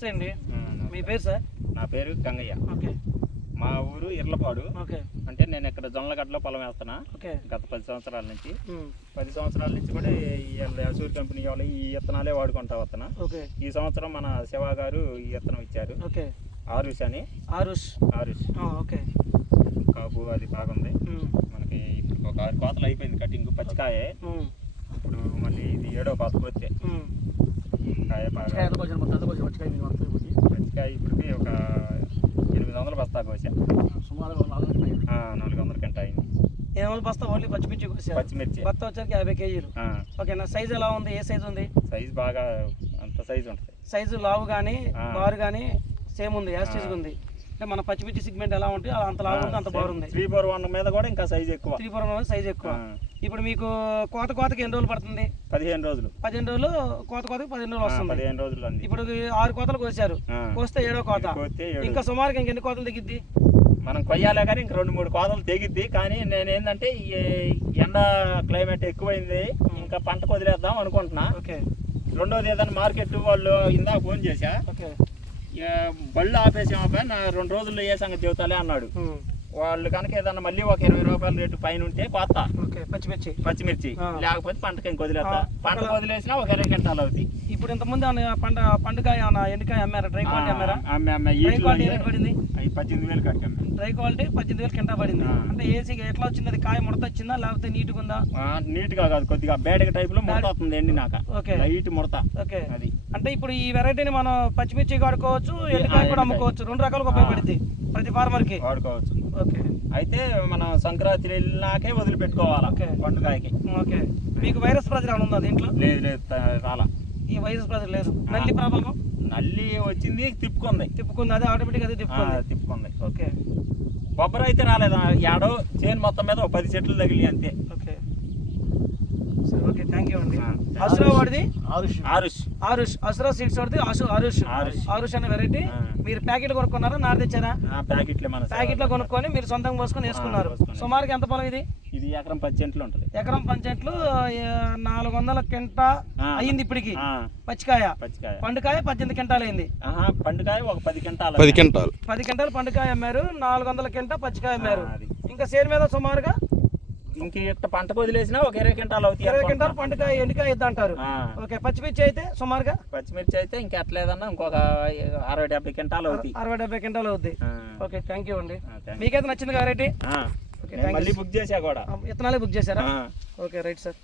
నమస్తే అండి. మీ పేరు సార్? నా పేరు గంగయ్య. ఓకే. మా ఊరు ఇర్లపాడు. ఓకే. అంటే నేను ఇక్కడ జొన్నలగడ్డలో పొలం వేస్తున్నా. ఓకే. గత 10 సంవత్సరాల నుంచి 10 సంవత్సరాల నుంచి కూడా అసూర్ కంపెనీ వాళ్ళు ఈ విత్తనాలే వాడుకుంటా వస్తున్నా. ఓకే. ఈ సంవత్సరం మన శివ గారు ఈ విత్తనం ఇచ్చారు. ఓకే. ఆరుష్ అని. ఆరుష్. ఓకే. కాపు అది బాగుంది. మనకి ఇప్పుడు ఒక 6 కోతలు అయిపోయింది కటింగ్. పచ్చికాయ ఇప్పుడు మళ్ళీ ఇది 7వ కోత పోతే కాయ బాగా పచ్చికాయ ఇప్పటికి ఒక 800 బస్తా కోసా. సుమారు 400 గంట అయింది. 800 బస్తా ఓన్లీ పచ్చిమిర్చి కోసా. పచ్చిమిర్చి బస్తా వచ్చరికి 50 కేజీలు. ఓకేనా? సైజ్ ఎలా ఉంది? ఏ సైజ్ ఉంది? సైజ్ బాగా అంత సైజ్ ఉంటుంది. సైజు లావు కానీ బారు కానీ సేమ్ ఉంది, యాస్టీజ్ ఉంది. అంటే మన పచ్చిమిర్చి సిగ్మెంట్ ఎలా ఉంటుంది అంత లావు ఉంది, అంత బారు ఉంది. 341 మీద కూడా ఇంకా సైజ్ ఎక్కువ. 341 సైజ్ ఎక్కువ. ఇప్పుడు మీకు కోతకి ఎన్ని రోజులు పడుతుంది? 15 రోజులు. 15 రోజులు కోతకి 15 రోజులు వస్తుంది. 15 రోజులు అండి. ఇప్పుడు 6 కోతలు కోసారు. కోస్తే 7వ కోత. ఇంకా సుమారుగా ఇంకెన్ని కోతలు దిగిద్ది? మనం కొయ్యాలే కానీ ఇంక 2-3 కోతలు తెగిద్ది. కానీ నేను ఏంటంటే ఎండ క్లైమేట్ ఎక్కువైంది, ఇంకా పంట వదిలేద్దాం అనుకుంటున్నా. ఓకే. రెండోది ఏదైనా మార్కెట్ వాళ్ళు ఇందాక ఫోన్ చేశా. ఓకే. బళ్ళు ఆపేసామా నా 2 రోజుల్లో ఏ సంగతి చెబుతాలే అన్నాడు. వాళ్ళు కనుక ఏదన్నా మళ్ళీ ఒక 20 రూపాయల రేటు పైన ఉంటే కోస్తా పచ్చిమిర్చి, లేకపోతే పంటకి ఇంక వదిలేస్తా. పంట వదిలేసినా ఒక 20 క్వింటాలు అవుతాయి. ఇప్పుడు ఇంతకుముందు పండుకాయ ఎండుకాయ అమ్మారా? Dry quality అమ్మారా? పడింది 18,000 కట్టాం. డ్రై క్వాలిటీ 18,000 కింటా పడింది. అంటే ఏసీ ఎట్లా వచ్చింది? అది కాయ ముడత వచ్చిందా లేకపోతే నీట్గా ఉందా? నీట్గా కాదు, కొద్దిగా బేడక టైప్ లో ముడత వస్తుంది ఎండినాక. ఓకే. లైట్ ముడత. ఓకే. అది అంటే ఇప్పుడు ఈ వెరైటీని మనం పచ్చిమిర్చి వాడుకోవచ్చు, ఎండుకాయ కూడా అమ్ముకోవచ్చు. 2 రకాలుగా ఉపయోగపడుతుంది ప్రతి ఫార్మర్ కి. వాడుకోవచ్చు. ఓకే. అయితే మనం సంక్రాంతి వెళ్ళినాకే వదిలిపెట్టుకోవాలి పండుగకి. ఓకే. మీకు వైరస్ ప్రెజర్ ఏమైనా ఉందా దీంట్లో? లేదు రాలా. ఈ వైరస్ ప్రెజర్ లేదు. నల్లి ప్రభావం? నల్లి వచ్చింది, తిప్పుకుంది. అదే ఆటోమేటిక్ అదే తిప్పుకుంది. ఓకే. కొబ్బరి అయితే రాలేదు. ఏడో చేను మొత్తం మీద 10 చెట్లు తగిలి అంతే. ఓకే. సరే, ఓకే. థ్యాంక్ యూ అండి. అసురా వాడిది ఆరుష్ అసురా సీడ్స్ వాడిది ఆరుష్ అనే వెరైటీ. మీరు ప్యాకెట్ కొనుక్కున్నారా, నారు తెచ్చారా? ప్యాకెట్ లో కొనుక్కొని మీరు సొంతంగా పోసుకొని వేసుకున్నారు. సుమారుగా ఎంత పొలం ఇది? ఇది ఎకరం 10 సెంట్లు ఉంటుంది. ఎకరం 10 సెంట్లు 400 కింటా అయ్యింది ఇప్పటికి. పచ్చికాయ పండుకాయ 18 కింటాలు అయింది. పండుకాయ ఒక 10 కింటాలు పండుకాయ అమ్మారు. 400 కింటా పచ్చికాయ అమ్మారు. ఇంకా సేరు మీద సుమారుగా ఇంక పంటకు వదిలేసినా ఒక 20 క్వింటాలు అవుతాయి. 20 క్వింటాలు పండుకాయ ఎండుకాయ ఇద్ద అంటారు. ఓకే. పచ్చిమిర్చి అయితే సుమారుగా ఇంకా ఎట్లేదన్నా ఇంకొక 60-70 క్వింటాలు అవుతాయి. 60-70 క్వింటాలు అవుతాయి. ఓకే. థ్యాంక్ యూ అండి. మీకైతే నచ్చింది వెరైటీ? మళ్ళీ బుక్ చేసా కూడా. విత్తనాలే బుక్ చేశారా? ఓకే. Right sir.